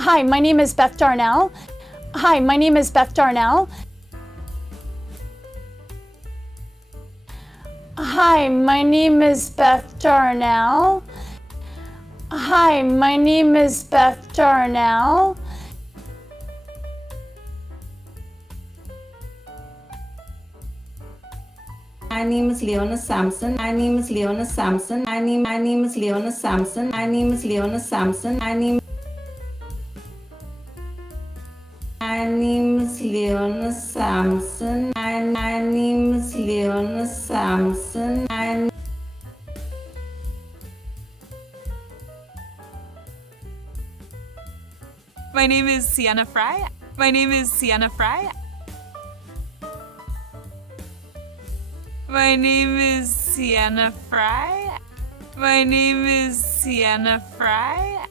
Hi, my name is Beth Darnell. Hi, my name is Beth Darnell. Hi, my name is Beth Darnell. Hi, my name is Beth Darnell. My name is Leona Sampson. My name is Leona Sampson. My name is Leona Sampson. My name is Leona Sampson. My name is Leona Sampson. My name is Leona Sampson. My name is Sienna Fry. My name is Sienna Fry. My name is Sienna Fry. My name is Sienna Fry.